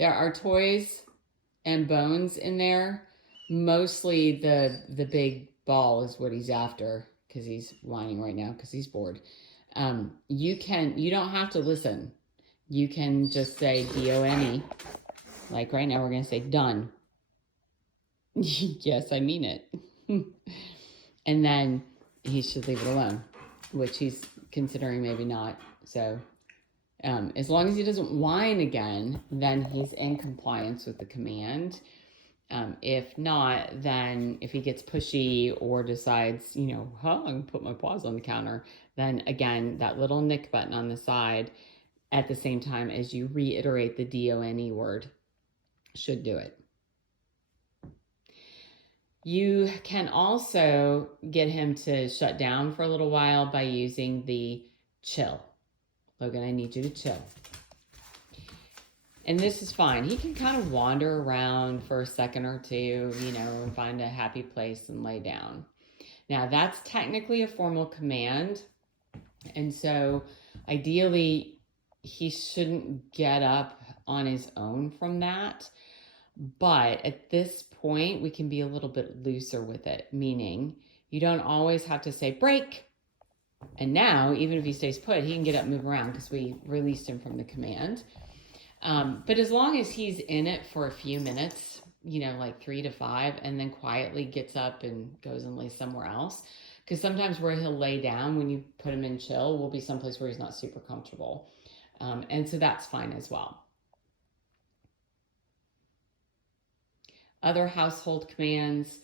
There are toys and bones in there. Mostly the big ball is what he's after because he's whining right now because he's bored. You don't have to listen. You can just say DONE. Like right now, we're going to say done. Yes, I mean it. And then he should leave it alone, which he's considering maybe not. So as long as he doesn't whine again, then he's in compliance with the command. If not, then if he gets pushy or decides, I'm going to put my paws on the counter, then again, that little nick button on the side at the same time as you reiterate the DONE word should do it. You can also get him to shut down for a little while by using the chill. Logan, I need you to chill. And this is fine. He can kind of wander around for a second or two, and find a happy place and lay down. Now, that's technically a formal command. And so ideally, he shouldn't get up on his own from that. But at this point, we can be a little bit looser with it, meaning you don't always have to say break. And now, even if he stays put, he can get up and move around because we released him from the command. But as long as he's in it for a few minutes, like 3 to 5, and then quietly gets up and goes and lays somewhere else. Because sometimes where he'll lay down when you put him in chill will be someplace where he's not super comfortable. And so that's fine as well. Other household commands.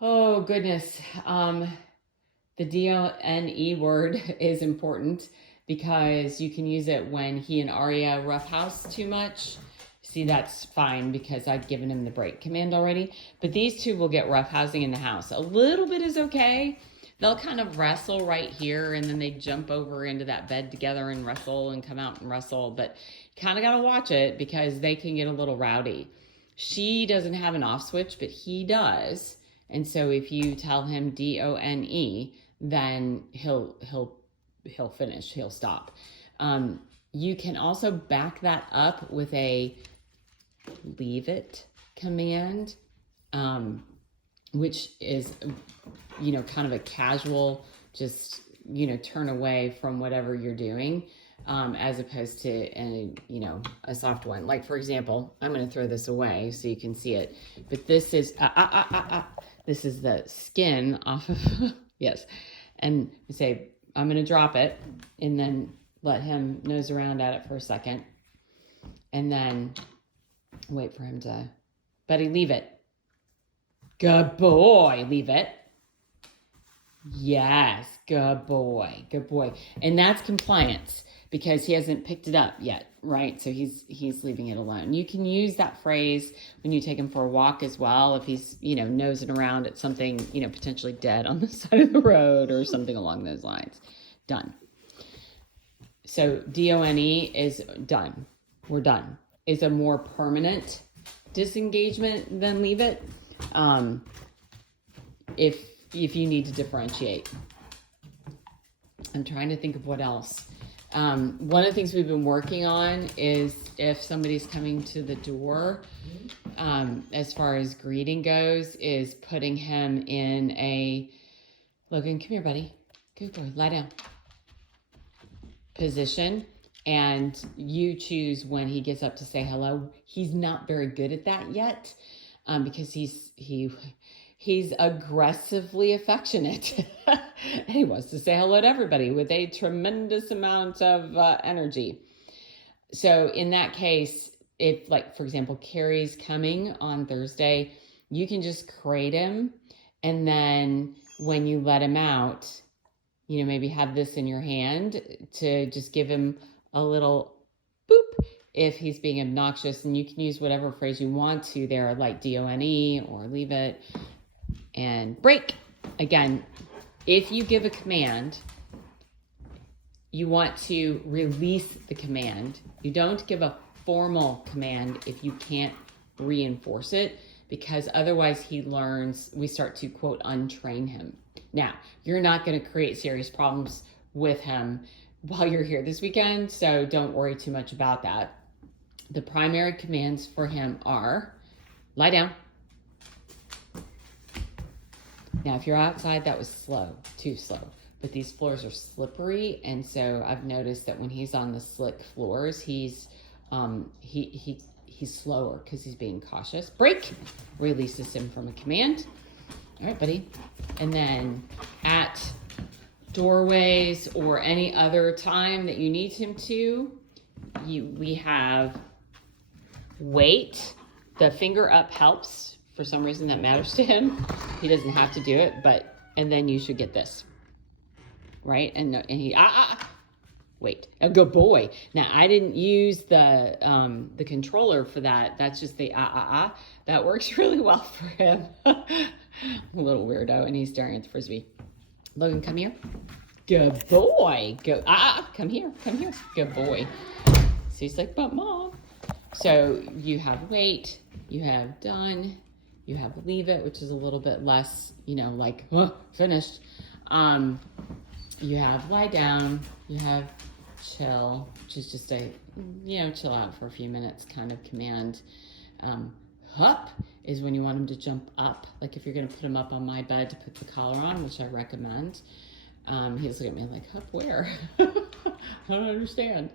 Oh, goodness. The DONE word is important because you can use it when he and Arya roughhouse too much. See, that's fine because I've given him the break command already. But these two will get roughhousing in the house. A little bit is okay. They'll kind of wrestle right here, and then they jump over into that bed together and wrestle and come out and wrestle. But you kind of got to watch it because they can get a little rowdy. She doesn't have an off switch, but he does. And so if you tell him DONE, then he'll finish, he'll stop. You can also back that up with a leave it command, which is, kind of a casual, just, turn away from whatever you're doing, as opposed to a soft one. Like, for example, I'm going to throw this away so you can see it. But this is, this is the skin off of, yes. And you say, I'm going to drop it and then let him nose around at it for a second. And then wait for him to, Buddy, leave it. Good boy, leave it. Yes, good boy, good boy. And that's compliance because he hasn't picked it up yet, right? So he's leaving it alone. You can use that phrase when you take him for a walk as well. If he's, nosing around at something, potentially dead on the side of the road or something along those lines. Done. So DONE is done. We're done. Is a more permanent disengagement than leave it. If you need to differentiate. I'm trying to think of what else. One of the things we've been working on is if somebody's coming to the door, as far as greeting goes, is putting him in a, Logan, come here, buddy. Good boy, lie down. Position, and you choose when he gets up to say hello. He's not very good at that yet, because he's aggressively affectionate. And he wants to say hello to everybody with a tremendous amount of energy. So in that case, if, like, for example, Carrie's coming on Thursday, you can just crate him. And then when you let him out, maybe have this in your hand to just give him a little boop if he's being obnoxious. And you can use whatever phrase you want to there, like DONE or leave it. And break. Again, if you give a command, you want to release the command. You don't give a formal command if you can't reinforce it, because otherwise he learns, we start to, quote, untrain him. Now, you're not going to create serious problems with him while you're here this weekend, so don't worry too much about that. The primary commands for him are lie down. Now, if you're outside, that was slow, too slow. But these floors are slippery, and so I've noticed that when he's on the slick floors, he's slower because he's being cautious. Break releases him from a command. All right, buddy. And then at doorways or any other time that you need him to, we have wait. The finger up helps. For some reason that matters to him. He doesn't have to do it, and then you should get this. Right? And he, wait, a good boy. Now, I didn't use the controller for that. That's just the That works really well for him. A little weirdo, and he's staring at the Frisbee. Logan, come here. Good boy. Go, come here. Good boy. So he's like, but Mom. So you have wait, you have done, you have leave it, which is a little bit less, like, finished. You have lie down, you have chill, which is just a, chill out for a few minutes kind of command. Hup is when you want him to jump up. Like if you're going to put him up on my bed to put the collar on, which I recommend. He's looking at me like, hup where? I don't understand.